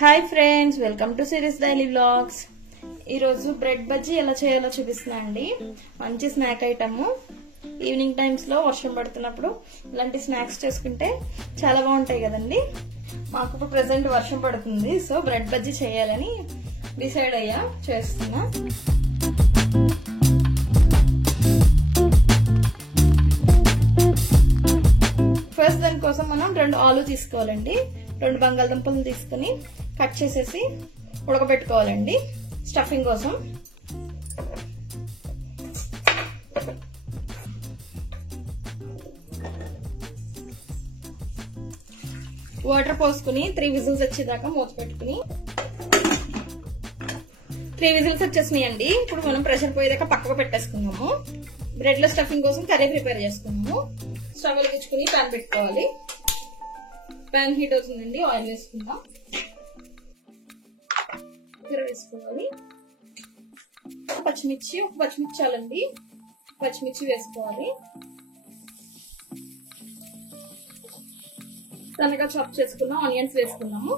Hi friends, welcome to series daily vlogs. ఈరోజు bread bajji ఎలా చేయాలో చూపిస్తున్నా అండి. మంచి స్నాక్ ఐటమ్. ఈవినింగ్ టైమ్స్లో వర్షం పడుతున్నప్పుడు ఇలాంటి స్నాక్స్ చేసుకుంటే చాలా బాగుంటాయి కదండి. మాకు ఇప్పుడు ప్రెసెంట్ వర్షం పడుతుంది, సో బ్రెడ్ బజ్జీ చేయాలని డిసైడ్ అయ్యా, చేస్తున్నా. ఫస్ట్ దానికోసం మనం 2 ఆలు తీసుకోవాలండి. 2 బంగాళదుంపలు తీసుకుని కట్ చేసేసి ఉడకబెట్టుకోవాలండి స్టఫింగ్ కోసం. వాటర్ పోసుకుని 3 విజిల్స్ వచ్చేదాకా మూత పెట్టుకుని 3 విజిల్స్ వచ్చేసినాయండి. ఇప్పుడు మనం ప్రెషర్ పోయేదాకా పక్కకు పెట్టేసుకున్నాము. బ్రెడ్ లో స్టఫింగ్ కోసం కర్రీ ప్రిపేర్ చేసుకున్నాము. స్టవ్ వెలిగించుకుని ప్యాన్ పెట్టుకోవాలి. ప్యాన్ హీట్ అవుతుందండి. ఆయిల్ వేసుకుందాం. వేసుకోవాలి. పచ్చిమిర్చి, ఒక పచ్చిమిర్చి చాలండి. పచ్చిమిర్చి వేసుకోవాలి. సన్నగా చాప్ చేసుకున్న ఆనియన్స్ వేసుకున్నాము.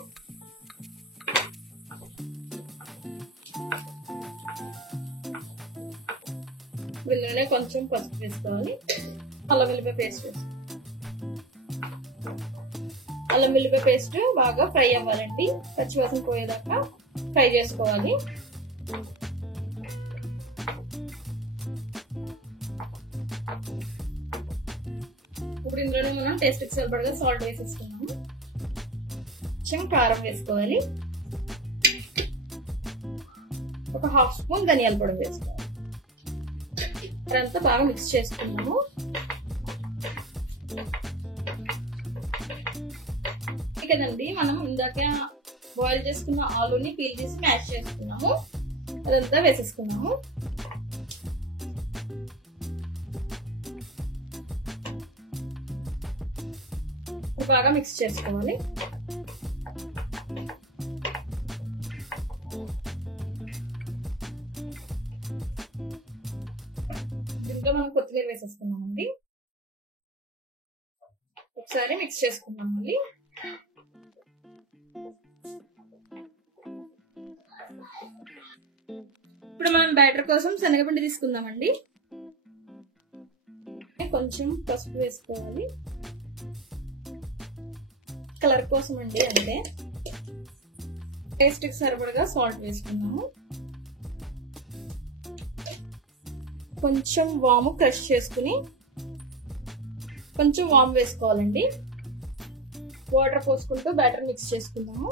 వీళ్ళనే కొంచెం పసుపు వేసుకోవాలి. అల్లం వెల్లిపాయ పేస్ట్ వేసుకోవాలి. అల్లం వెల్లిపాయ పేస్ట్ బాగా ఫ్రై అవ్వాలండి. పచ్చివాసన పోయేదాకా ఫ్రై చేసుకోవాలి. ఇప్పుడు ఇందులోనే మనం టేస్ట్కి సరిపడగా సాల్ట్ వేసేసుకున్నాము. కొంచెం కారం వేసుకోవాలి. ఒక 1/2 స్పూన్ ధనియాల పొడి వేసుకోవాలి. ఇదంతా బాగా మిక్స్ చేసుకున్నాము. కదండి, మనం ఇందాక బాయిల్ చేసుకున్న ఆలూని పీల్ చేసి మ్యాష్ చేసుకున్నాము. అదంతా వేసేసుకున్నాము. బాగా మిక్స్ చేసుకోవాలి. దీంట్లో మనం కొత్తిమీర వేసేసుకున్నామండి. ఒకసారి మిక్స్ చేసుకున్నాం. మళ్ళీ ఇప్పుడు మనం బ్యాటర్ కోసం శనగపిండి తీసుకుందామండి. కొంచెం పసుపు వేసుకోవాలి, కలర్ కోసం అండి. అంటే టేస్ట్ కి సరిపడగా సాల్ట్ వేసుకున్నాము. కొంచెం వాము క్రష్ చేసుకుని కొంచెం వాము వేసుకోవాలండి. వాటర్ పోసుకుంటూ బ్యాటర్ మిక్స్ చేసుకుందాము.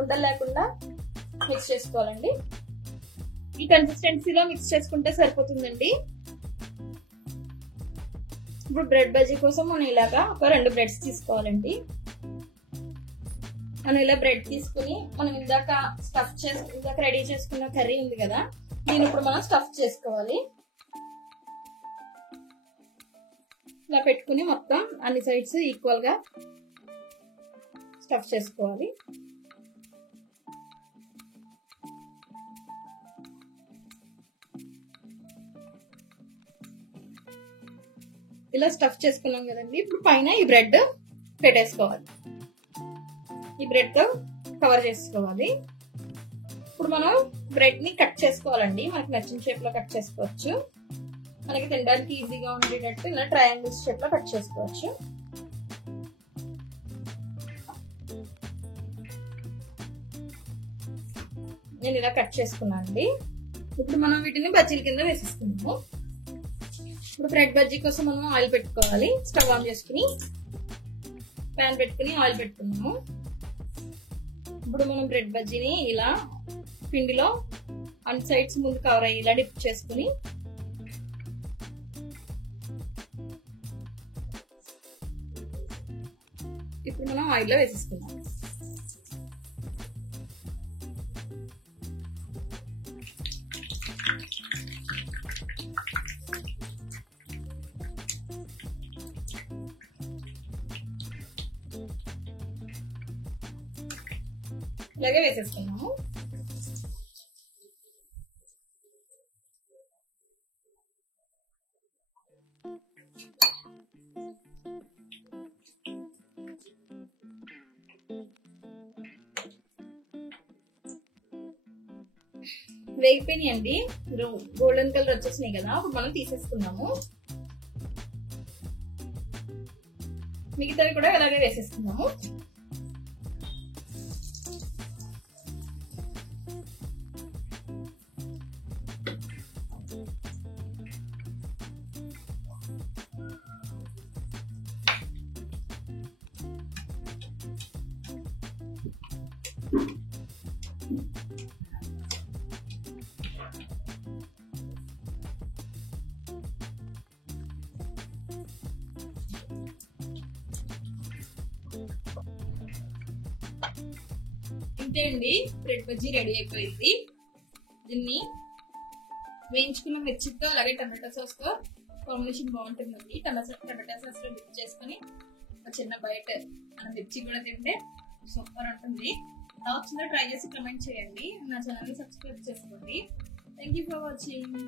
ఉండలు లేకుండా మిక్స్ చేసుకోవాలండి. ఈ కన్సిస్టెన్సీలో మిక్స్ చేసుకుంటే సరిపోతుందండి. ఇప్పుడు బ్రెడ్ బజ్జీ కోసం మనం ఇలాగా ఒక 2 బ్రెడ్స్ తీసుకోవాలండి. మనం ఇలా బ్రెడ్ తీసుకుని మనం ఇందాక రెడీ చేసుకున్న కర్రీ ఉంది కదా, దీన్ని ఇప్పుడు మనం స్టఫ్ చేసుకోవాలి. ఇలా పెట్టుకుని మొత్తం అన్ని సైడ్స్ ఈక్వల్ గా స్టఫ్ చేసుకోవాలి. ఇలా స్టఫ్ చేసుకున్నాం కదండి. ఇప్పుడు పైన ఈ బ్రెడ్ పెట్టేసుకోవాలి. ఈ బ్రెడ్ తో కవర్ చేసుకోవాలి. ఇప్పుడు మనం బ్రెడ్ ని కట్ చేసుకోవాలండి. మనకి నచ్చిన షేప్ లో కట్ చేసుకోవచ్చు. మనకి తినడానికి ఈజీగా ఉండేటట్టు ఇలా ట్రయాంగిల్స్ షేప్ లో కట్ చేసుకోవచ్చు. నేను ఇలా కట్ చేసుకున్నాను అండి. ఇప్పుడు మనం వీటిని బజ్జీల కింద వేసేసుకుందాము. ఇప్పుడు బ్రెడ్ బజ్జీ కోసం మనం ఆయిల్ పెట్టుకోవాలి. స్టవ్ ఆన్ చేసుకుని ప్యాన్ పెట్టుకుని ఆయిల్ పెట్టుకున్నాము. ఇప్పుడు మనం బ్రెడ్ బజ్జీని ఇలా పిండిలో అన్ని సైడ్స్ ముందు కవర్ అయ్యి ఇలా డిప్ చేసుకుని ఇప్పుడు మనం ఆయిల్లో వేసేసుకున్నాం. ఇలాగే వేసేసుకున్నాము. వేగిపోయినాయండి, గోల్డెన్ కలర్ వచ్చేసినాయి కదా. ఇప్పుడు మనం తీసేసుకుందాము. మిగతావి కూడా అలాగే వేసేసుకుందాము. ఇంతే అండి, బ్రెడ్ బజ్జీ రెడీ అయిపోయింది. దీన్ని వేయించుకున్న మిర్చితో అలాగే టమాటా సాస్ తో కాంబినేషన్ బాగుంటుందండి. టమాటా సాస్ లో డిప్ చేసుకుని ఒక చిన్న బయట మన మిర్చి కూడా తింటే సూపర్ ఉంటుంది. ఎలా వచ్చిందో ట్రై చేసి కమెంట్ చేయండి. నా ఛానల్ ని సబ్స్క్రైబ్ చేసుకోండి. Thank you for watching.